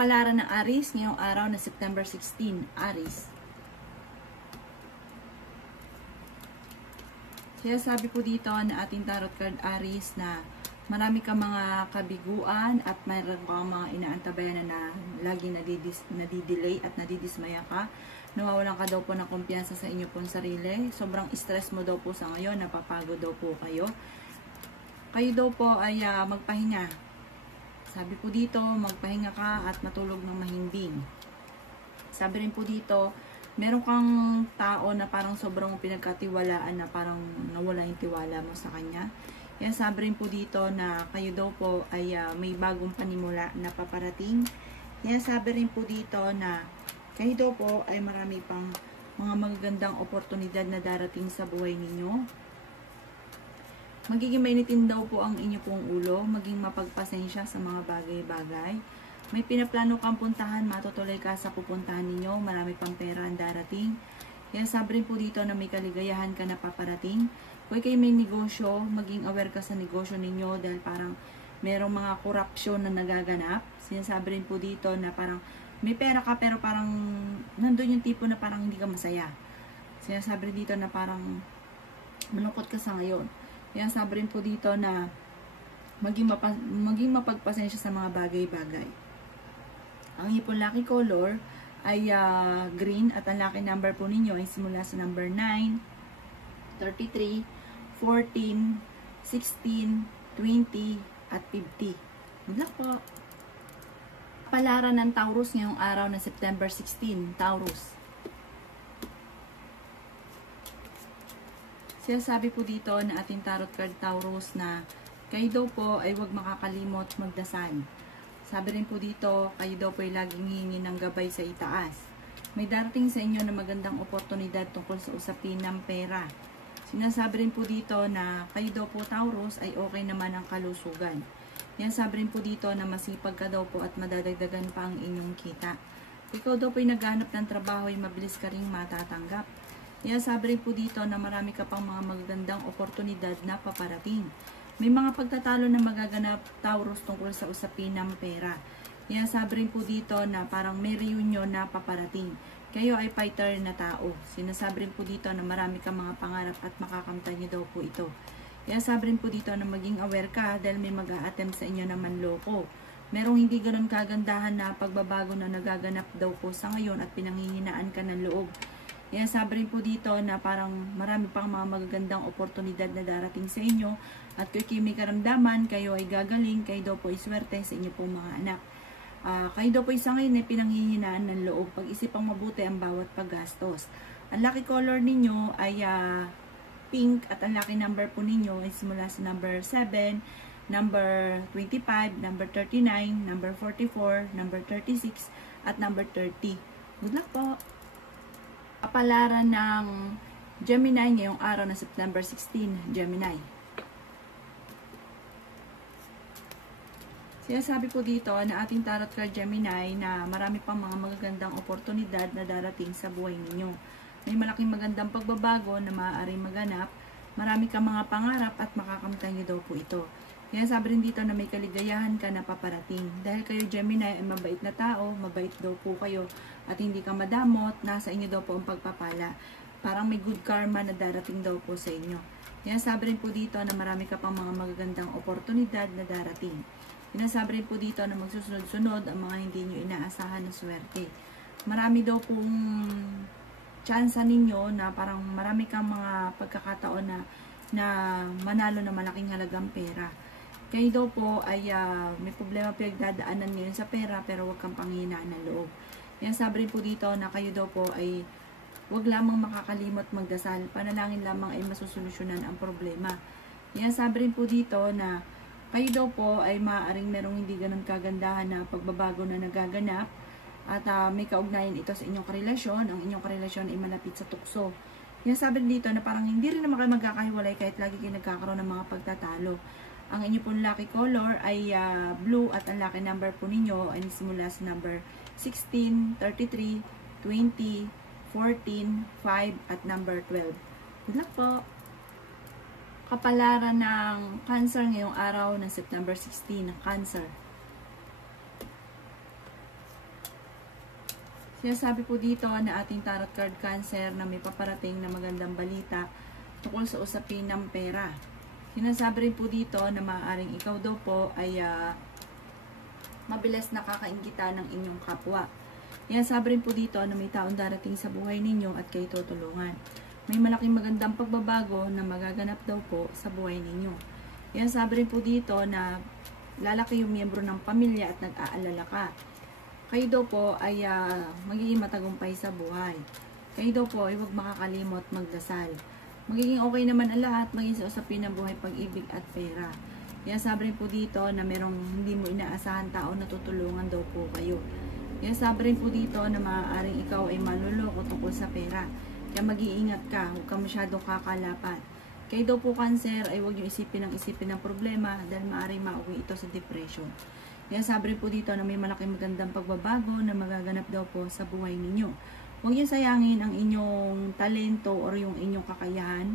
Kapalaran ng Aries ngayong araw na September 16, Aries. Kaya sabi po dito na ating tarot card Aries na marami ka mga kabiguan at mayroon kang mga inaantabayan na lagi nadidelay at nadidismaya ka. Nawawalan ka daw po ng kumpiyansa sa inyo pong sarili. Sobrang stress mo daw po sa ngayon, napapagod daw po kayo. Kayo daw po ay magpahinga. Sabi po dito, magpahinga ka at matulog ng mahimbing. Sabi rin po dito, meron kang tao na parang sobrang pinagkatiwalaan na parang nawala yung tiwala mo sa kanya. Yan, sabi rin po dito na kayo daw po ay may bagong panimula na paparating. Yan, sabi rin po dito na kayo daw po ay marami pang mga magagandang oportunidad na darating sa buhay ninyo. Magiging mainitin daw po ang inyo pong ulo, maging mapagpasensya sa mga bagay-bagay. May pinaplano kang puntahan, matutuloy ka sa pupuntahan ninyo, marami pang pera ang darating. Yan, sabi rin po dito na may kaligayahan ka na paparating. Kung kayo may negosyo, maging aware ka sa negosyo ninyo dahil parang merong mga korupsyon na nagaganap. Sinasabi rin po dito na parang may pera ka pero parang nandun yung tipo na parang hindi ka masaya. Sinasabi rin dito na parang malungkot ka sa ngayon. Yan, sabi rin po dito na maging mapagpasensya sa mga bagay-bagay. Ang inyong pong lucky color ay green at ang lucky number po ninyo ay simula sa number 9, 33, 14, 16, 20, at 50. Good luck po! Palaran ng Taurus ngayong araw na September 16, Taurus. Sabi po dito na ating tarot card Taurus na kayo daw po ay huwag makakalimot magdasal. Sabi rin po dito, kayo daw po ay laging hihingi ng gabay sa itaas. May darating sa inyo na magandang oportunidad tungkol sa usapin ng pera. Sinasabi rin po dito na kayo daw po Taurus ay okay naman ang kalusugan. Yan, sabi rin po dito na masipag ka daw po at madadagdagan pa ang inyong kita. Ikaw daw po ay naghahanap ng trabaho ay mabilis ka ring matatanggap. Yan, sabi rin po dito na marami ka pang mga magagandang oportunidad na paparating. May mga pagtatalo na magaganap Taurus tungkol sa usapin ng pera. Yan, sabi rin po dito na parang may reunion na paparating. Kayo ay fighter na tao. Sinasabi rin po dito na marami ka mga pangarap at makakamtan niyo daw po ito. Yan, sabi rin po dito na maging aware ka dahil may mag-a-attempt sa inyo na manloko. Merong hindi ganun kagandahan na pagbabago na nagaganap daw po sa ngayon at pinanghihinaan ka ng loob. Yan, sabi rin po dito na parang marami pang mga magagandang oportunidad na darating sa inyo at kung may karamdaman, kayo ay gagaling, kayo daw po ay swerte sa inyo pong mga anak. Kayo daw po isa ngayon ay pinanghihinaan ng loob, pag-isipang mabuti ang bawat paggastos. Ang lucky color ninyo ay pink at ang lucky number po ninyo ay simula sa number 7, number 25, number 39, number 44, number 36, at number 30. Good luck po! Kapalaran ng Gemini ngayong araw na September 16, Gemini. Sinasabi po dito na ating tarot card Gemini na marami pang mga magagandang oportunidad na darating sa buhay ninyo. May malaking magandang pagbabago na maaaring maganap. Marami kang mga pangarap at makakamtan niyo daw po ito. Kaya sabi rin dito na may kaligayahan ka na paparating. Dahil kayo Gemini ay mabait na tao, mabait daw po kayo at hindi ka madamot, nasa inyo daw po ang pagpapala. Parang may good karma na darating daw po sa inyo. Kaya sabi rin po dito na marami ka pang mga magagandang oportunidad na darating. Sinasabi rin po dito na magsusunod-sunod ang mga hindi nyo inaasahan na swerte. Marami daw pong tsansa ninyo na parang marami kang mga pagkakataon na manalo na malaking halagang pera. Kayo daw po ay may problema pinagdadaanan ngayon sa pera pero huwag kang panghihinaan ng loob. Yan, sabi rin po dito na kayo daw po ay huwag lamang makakalimot magdasal. Panalangin lamang ay masusolusyonan ang problema. Yan, sabi rin po dito na kayo daw po ay maaaring merong hindi ganun kagandahan na pagbabago na nagaganap at may kaugnayan ito sa inyong karelasyon. Ang inyong karelasyon ay malapit sa tukso. Yan, sabi rin dito na parang hindi rin naman kayo magkakahiwalay kahit lagi kayo nagkakaroon ng mga pagtatalo. Ang inyo pong lucky color ay blue at ang lucky number po ninyo ay simula sa number 16, 33, 20, 14, 5 at number 12. Good luck po! Kapalaran ng Cancer ngayong araw ng September 16, Cancer. Sinasabi po dito na ating tarot card Cancer na may paparating na magandang balita tungkol sa usapin ng pera. Sinasabi rin po dito na maaaring ikaw daw po ay mabilis nakakainggitan ng inyong kapwa. Sinasabi rin po dito na may taong darating sa buhay ninyo at kayo tutulungan. May malaking magandang pagbabago na magaganap daw po sa buhay ninyo. Sinasabi rin po dito na lalaki yung miyembro ng pamilya at nag-aalala ka. Kayo daw po ay magiging matagumpay sa buhay. Kayo daw po ay huwag makakalimot magdasal. Magiging okay naman ang lahat, maging sa usapin ng buhay, pag-ibig at pera. Sabi rin po dito na merong hindi mo inaasahan tao na tutulungan daw po kayo. Sabi rin po dito na maaaring ikaw ay maluloko tungkol sa pera. Kaya mag-iingat ka, huwag ka masyadong kakalapat. Kayo daw po Cancer ay huwag yung isipin ng problema dahil maaaring mauwi ito sa depression. Sabi rin po dito na may malaking magandang pagbabago na magaganap daw po sa buhay ninyo. Huwag niyo sayangin ang inyong talento o yung inyong kakayahan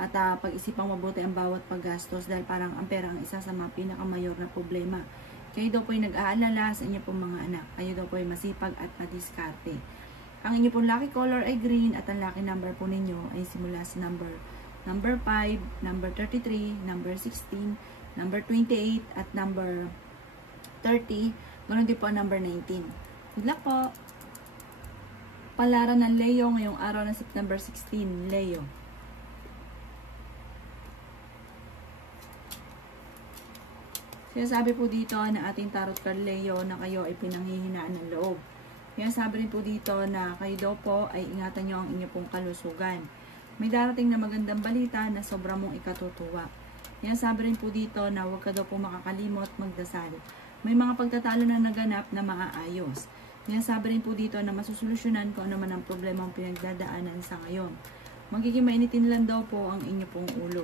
at pag-isipang mabuti ang bawat paggastos dahil parang ang pera ang isa sa mga pinakamayor na problema. Kayo daw po ay nag-aalala sa inyo pong mga anak. Kayo daw po ay masipag at madiskarte. Ang inyo pong lucky color ay green at ang lucky number po ninyo ay simula sa number 5, number 33, number 16, number 28 at number 30, ganoon din po ang number 19. Good luck po! Palaran ng Leo ngayong araw ng September 16, Leo. Sinasabi po dito na ating tarot card Leo na kayo ay pinanghihinaan ng loob. Sinasabi rin po dito na kayo daw po ay ingatan nyo ang inyong pong kalusugan. May darating na magandang balita na sobra mong ikatutuwa. Sinasabi rin po dito na huwag ka daw po makakalimot magdasal. May mga pagtatalo na naganap na maaayos. Sinasabi rin po dito na masusolusyonan kung ano man ang problema ang pinagdadaanan sa ngayon. Magiging mainitin lang daw po ang inyo pong ulo.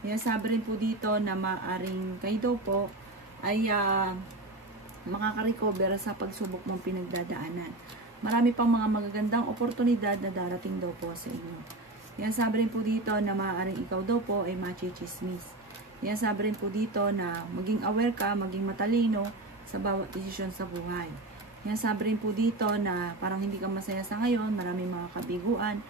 Sinasabi rin po dito na maaaring kayo daw po ay makaka-recover sa pagsubok mong pinagdadaanan. Marami pang mga magagandang oportunidad na darating daw po sa inyo. Sinasabi rin po dito na maaaring ikaw daw po ay machichismis. Sinasabi rin po dito na maging aware ka, maging matalino sa bawat desisyon sa buhay. Sinasabi rin po dito na parang hindi ka masaya sa ngayon, maraming mga kabiguan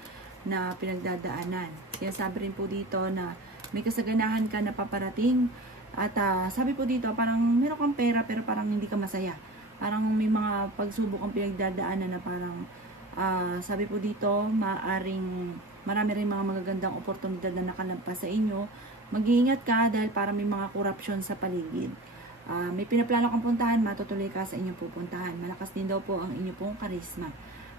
na pinagdadaanan. Sinasabi rin po dito na may kasaganahan ka na paparating at sabi po dito parang meron kang pera pero parang hindi ka masaya. Parang may mga pagsubok ang pinagdadaanan na parang sabi po dito marami rin mga magagandang oportunidad na nakalampas sa inyo. Mag-iingat ka dahil para may mga korupsyon sa paligid. May pinaplano kang puntahan, matutuloy ka sa inyong pupuntahan. Malakas din daw po ang inyong pong karisma.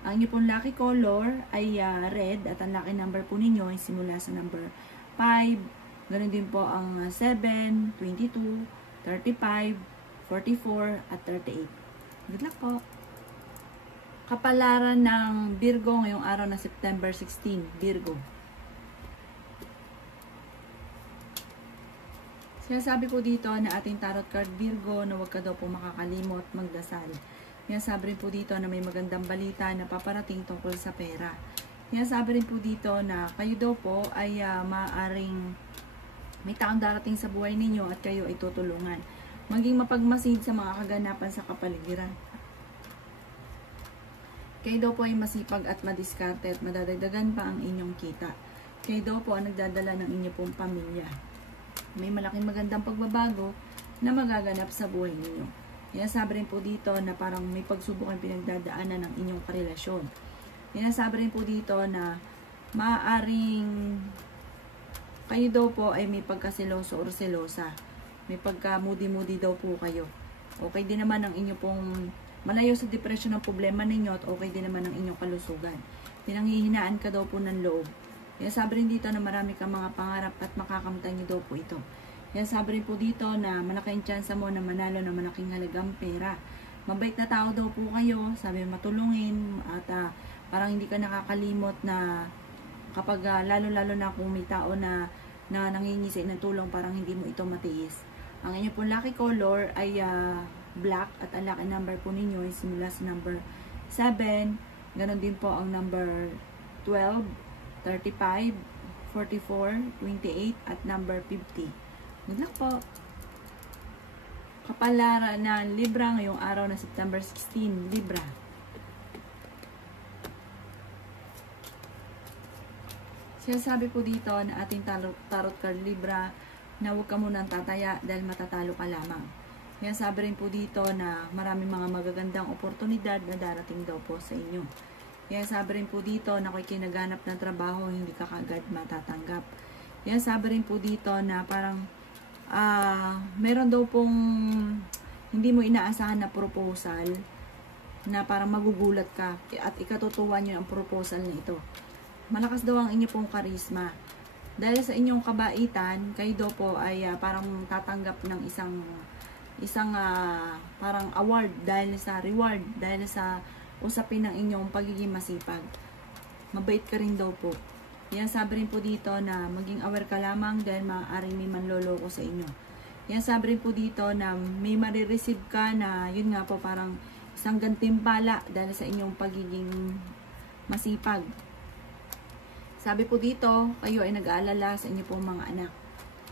Ang inyong pong lucky color ay red at ang lucky number po ninyo ay simula sa number 5. Ganun din po ang 7, 22, 35, 44 at 38. Good luck po! Kapalaran ng Virgo ngayong araw na September 16, Virgo. Sinasabi po dito na ating tarot card Virgo na huwag ka daw po makakalimot magdasal. Sinasabi rin po dito na may magandang balita na paparating tungkol sa pera. Sinasabi rin po dito na kayo daw po ay maaaring may taong darating sa buhay ninyo at kayo ay tutulungan. Maging mapagmasid sa mga kaganapan sa kapaligiran. Kayo daw po ay masipag at madiskarte at madadagdagan pa ang inyong kita. Kayo daw po ang nagdadala ng inyong pong pamilya. May malaking magandang pagbabago na magaganap sa buhay ninyo. Sinasabi rin po dito na parang may pagsubok ang pinagdadaanan ng inyong karelasyon. Sinasabi rin po dito na maaaring kayo daw po ay may pagkasiloso or selosa. May pagka-moody-moody daw po kayo. Okay din naman ang inyong pong malayo sa depression ng problema ninyo at okay din naman ang inyong kalusugan. Pinanghihinaan ka daw po ng loob. Sabi rin dito na marami kang mga pangarap at makakamtan niyo daw po ito. Sabi rin po dito na malaking tsansa mo na manalo ng malaking halagang pera. Mabait na tao daw po kayo, sabi matulungin at parang hindi ka nakakalimot na kapag lalo-lalo na kung may tao na nangingisi ng tulong parang hindi mo ito matiis. Ang inyo pong lucky color ay black at ang lucky number po ninyo ay simula sa number 7. Ganon din po ang number 12, 35, 44, 28 at number 50. Good luck po! Kapalaran ng Libra ngayong araw na September 16, Libra. Sinasabi po dito na ating tarot card Libra na huwag ka munang tataya dahil matatalo ka lamang. Sinasabi rin po dito na maraming mga magagandang oportunidad na darating daw po sa inyo. Sinasabi rin po dito na kung kinaganap ng trabaho, hindi ka kagad matatanggap. Sinasabi rin po dito na parang meron daw pong hindi mo inaasahan na proposal na parang magugulat ka at ikatutuwa nyo ang proposal na ito. Malakas daw ang inyo pong karisma. Dahil sa inyong kabaitan, kayo daw po ay parang tatanggap ng isang parang award dahil sa reward, dahil sa usapin ng inyong pagiging masipag. Mabait ka rin daw po. Yan, sabi rin po dito na maging aware ka lamang dahil maaaring may manloloko sa inyo. Yan, sabi rin po dito na may marireceive ka na yun nga po parang isang gantimpala dahil sa inyong pagiging masipag. Sabi po dito, kayo ay nag-aalala sa inyo pong mga anak.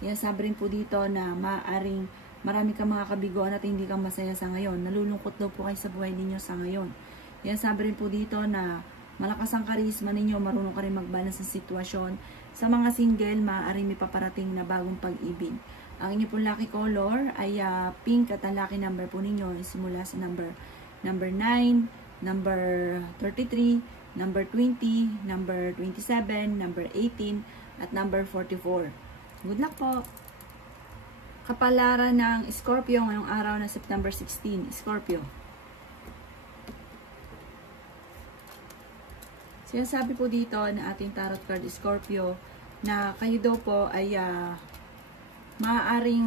Yan, sabi rin po dito na maaaring marami kang mga kabiguan at hindi ka masaya sa ngayon. Nalulungkot daw po kayo sa buhay ninyo sa ngayon. Yan, sabi rin po dito na malakas ang karisma ninyo, marunong ka rin mag-balance sa sitwasyon. Sa mga single, maaaring may paparating na bagong pag-ibig. Ang inyo pong lucky color ay pink at ang lucky number po ninyo ay simula sa number 9, number 33, number 20, number 27, number 18, at number 44. Good luck po! Kapalaran ng Scorpio ngayong araw na September 16. Scorpio. Sinasabi po dito na ating tarot card Scorpio na kayo daw po ay maaaring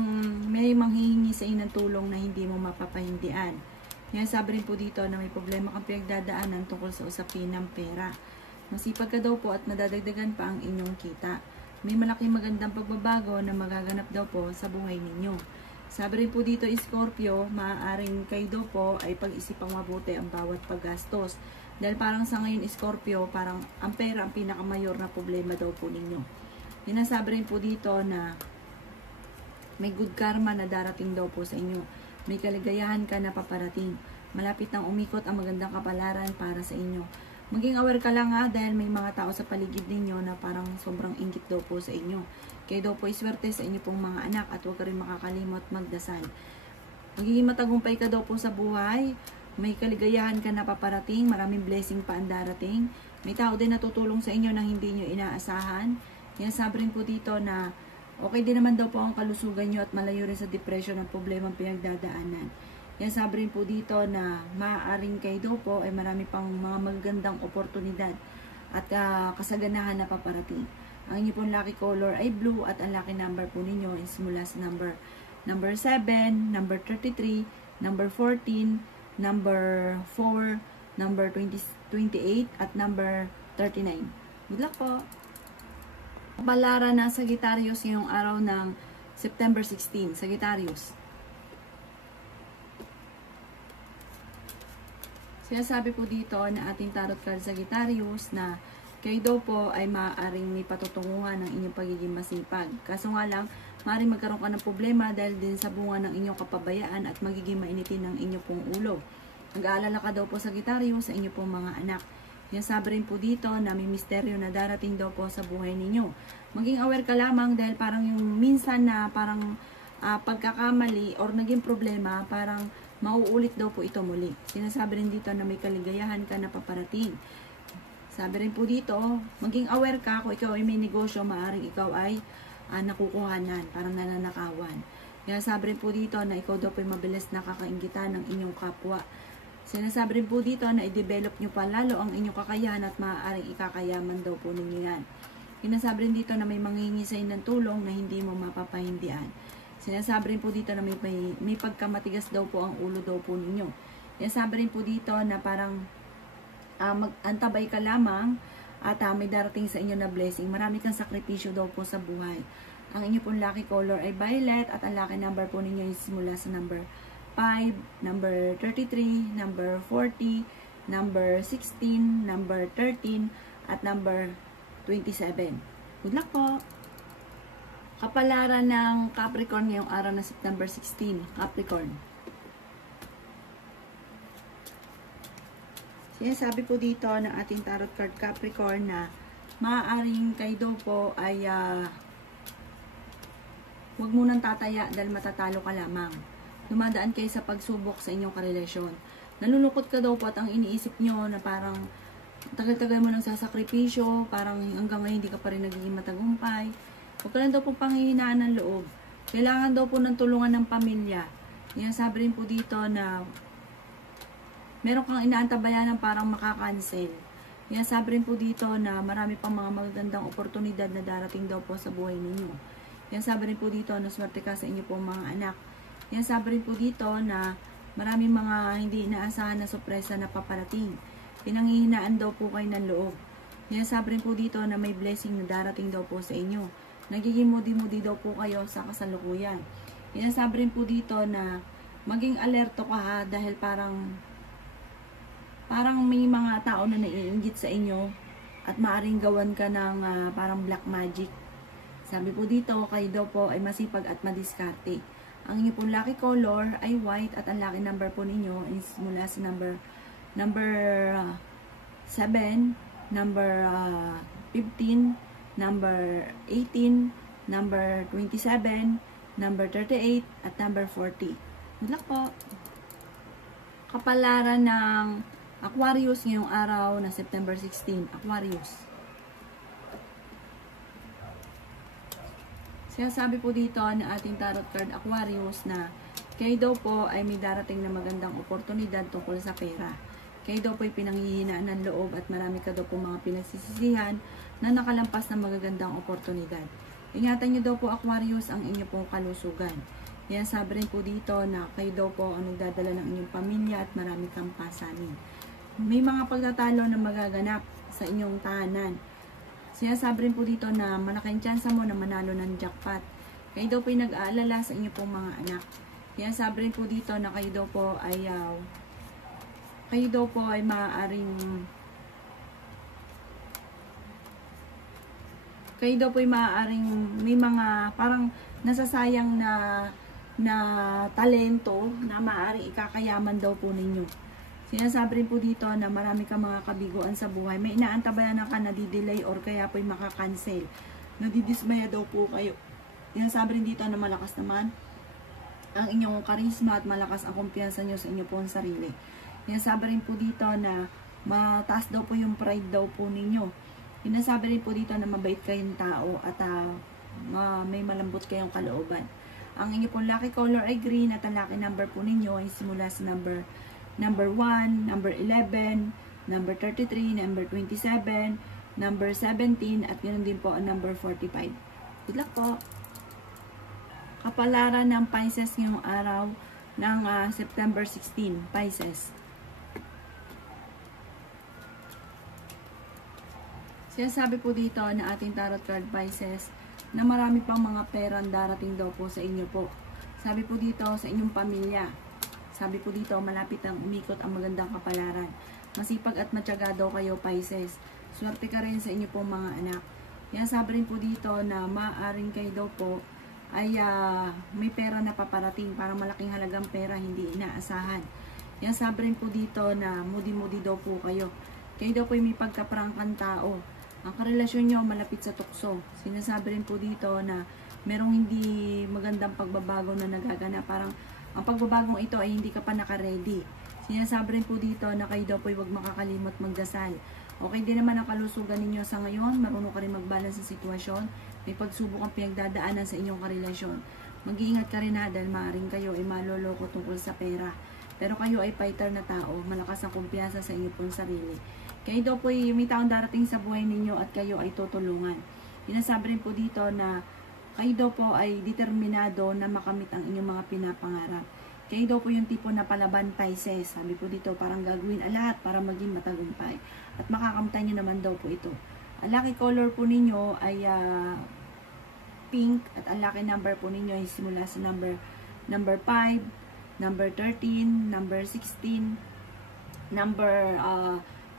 may manghihingi sa inyo ng tulong na hindi mo mapapahindian. Yan, sabi rin po dito na may problema kang pinagdadaanan tungkol sa usapin ng pera. Masipag ka daw po at nadadagdagan pa ang inyong kita. May malaking magandang pagbabago na magaganap daw po sa buhay ninyo. Sabi rin po dito, Scorpio, maaaring kayo daw po ay pag-isipang mabuti ang bawat paggastos. Dahil parang sa ngayon, Scorpio, parang ang pera ang pinakamayor na problema daw po ninyo. Sinasabi rin po dito na may good karma na darating daw po sa inyo. May kaligayahan ka na paparating. Malapit nang umikot ang magandang kapalaran para sa inyo. Maging aware ka lang dahil may mga tao sa paligid ninyo na parang sobrang inggit daw po sa inyo. Kayo daw po iswerte sa inyo pong mga anak at huwag ka rin makakalimot magdasal. Magiging matagumpay ka daw po sa buhay. May kaligayahan ka na paparating. Maraming blessing pa ang darating. May tao din na tutulong sa inyo na hindi nyo inaasahan. Yan, sabi rin po dito na okay din naman daw po ang kalusugan nyo at malayo rin sa depression at problema pinagdadaanan. Yan, sabi rin po dito na maaaring kayo daw po ay marami pang mga magagandang oportunidad at kasaganahan na paparating. Ang inyo pong lucky color ay blue at ang lucky number po ninyo is mula sa number 7, number 33, number 14, number 4, number 28 at number 39. Good luck po! Kapalaran ng Sagittarius ngayong araw ng September 16. Sagittarius. Sinasabi po dito na ating tarot card Sagittarius na kayo daw po ay maaaring may patutunguhan ng inyong pagiging masipag. Kaso nga lang, maaaring magkaroon ka ng problema dahil din sa bunga ng inyong kapabayaan at magiging mainitin ng inyong pong ulo. Nag-aalala ka daw po Sagittarius sa inyong pong mga anak. Sinasabi rin po dito na may misteryo na darating daw po sa buhay ninyo. Maging aware ka lamang dahil parang yung minsan na parang pagkakamali or naging problema, parang mauulit daw po ito muli. Sinasabi rin dito na may kaligayahan ka na paparating. Sabi rin po dito, maging aware ka kung ikaw ay may negosyo, maaaring ikaw ay nakukuhanan, parang nananakawan. Sinasabi rin po dito na ikaw daw po ay mabilis nakakainggitan ng inyong kapwa. Sinasabi rin po dito na i-develop nyo pa lalo ang inyong kakayahan at maaaring ikakayaman daw po ninyo yan. Sinasabi rin dito na may manghingi sa inyo ng tulong na hindi mo mapapahindian. Sinasabi rin po dito na may pagkamatigas daw po ang ulo daw po ninyo. Sinasabi rin po dito na parang antabay ka lamang at may darating sa inyo na blessing. Marami kang sakripisyo daw po sa buhay. Ang inyo pong lucky color ay violet at ang lucky number po ninyo is mula sa number 5, number 33, number 40, number 16, number 13, at number 27. Good luck po! Kapalaran ng Capricorn ngayong araw na September 16. Capricorn. Sinasabi po dito ng ating tarot card Capricorn na maaaring kayo daw po ay huwag munang tataya dahil matatalo ka lamang. Dumadaan kayo sa pagsubok sa inyong karelasyon. Nalulungkot ka daw po at ang iniisip nyo na parang tagal-tagal mo nang sasakripisyo, parang hanggang ngayon hindi ka pa rin nagiging matagumpay. Huwag ka lang daw po panghihinaan ng loob. Kailangan daw po ng tulungan ng pamilya. Yan, sabi rin po dito na meron kang inaantabayan ng parang makakancel. Yan, sabi rin po dito na marami pang mga magandang oportunidad na darating daw po sa buhay ninyo. Yan, sabi rin po dito na swerte ka sa inyo po mga anak. Yan, sabi rin po dito na maraming mga hindi inaasahan na sorpresa na paparating. Pinanghihinaan daw po kayo ng loob. Yan, sabi rin po dito na may blessing na darating daw po sa inyo. Nagiging mudi-mudi daw po kayo sa kasalukuyan. Yan, sabi rin po dito na maging alerto ka ha, dahil parang may mga tao na naiinggit sa inyo at maaring gawan ka ng parang black magic. Sabi po dito, kayo daw po ay masipag at madiskarte. Ang inyo pong lucky color ay white at ang lucky number po ninyo is mula sa number 7, number 15, number 18, number 27, number 38, at number 40. Good luck po! Kapalaran ng Aquarius ngayong araw na September 16. Aquarius. Sinasabi po dito na ating tarot card Aquarius na kayo daw po ay may darating na magandang oportunidad tungkol sa pera. Kayo daw po ay pinanghihinaan ng loob at marami ka daw po mga pinagsisisihan na nakalampas na magagandang oportunidad. Ingatan nyo daw po Aquarius ang inyo pong kalusugan. Yan, sabi rin po dito na kayo daw po ang nagdadala ng inyong pamilya at marami kang pasanin. May mga pagtatalo na magaganap sa inyong tahanan. Sinasabi rin po dito na malaking tsansa mo na manalo ng jackpot. Kayo daw po ay nag-aalala sa inyong pong mga anak. Yan, sabi rin po dito na kayo daw po ay maaaring may mga parang nasasayang na talento na maaaring ikakayaman daw po ninyo. Sinasabi rin po dito na marami kang mga kabiguan sa buhay. May inaantabayan ka na di-delay or kaya po ay makakancel. Nadidismaya daw po kayo. Sinasabi rin dito na malakas naman ang inyong karisma at malakas ang kumpiyansa nyo sa inyo po ang sarili. Sinasabi rin po dito na mataas daw po yung pride daw po ninyo. Sinasabi rin po dito na mabait kayong tao at may malambot kayong kalooban. Ang inyo pong lucky color ay green at ang lucky number po ninyo ay simula sa number 1, number 11, number 33, number 27, number 17, at ganoon din po ang number 45. Good luck po! Kapalaran ng Pisces ngayong araw ng September 16, Pisces. Sinasabi po dito na ating tarot card Pisces na marami pang mga perang darating daw po sa inyo po. Sabi po dito sa inyong pamilya. Sabi po dito, malapit ang umikot ang magandang kapalaran. Masipag at matyaga daw kayo, Pisces. Swerte ka rin sa inyo pong mga anak. Yan, sabi rin po dito na maaaring kayo daw po ay may pera na paparating. Parang malaking halagang pera, hindi inaasahan. Yan, sabi rin po dito na mudi-mudi daw po kayo. Kayo daw po ay may pagkaprangkang tao. Ang karelasyon nyo malapit sa tukso. Sinasabi rin po dito na merong hindi magandang pagbabago na nagaganap. Parang ang pagbabagong ito ay hindi ka pa naka-ready. Sinasabi rin po dito na kayo daw po ay huwag makakalimot magdasal. Okay din naman ang kalusugan ninyo sa ngayon. Marunong ka rin mag-balance sa sitwasyon. May pagsubok ang pinagdadaanan sa inyong karelasyon. Mag-iingat ka rin ha dahil maaaring kayo ay maloloko tungkol sa pera. Pero kayo ay fighter na tao. Malakas ang kumpiyansa sa inyong pong sarili. Kayo daw po ay may taong darating sa buhay ninyo at kayo ay tutulungan. Sinasabi rin po dito na kayo daw po ay determinado na makamit ang inyong mga pinapangarap. Kayo daw po yung tipo na palaban Pisces. Sabi po dito, parang gagawin lahat para maging matagumpay. At makakamtan nyo naman daw po ito. Ang lucky color po ninyo ay pink. At ang lucky number po ninyo ay simula sa number 5, number 13, number 16, number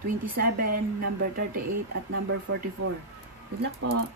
27, number 38, at number 44. Good luck po!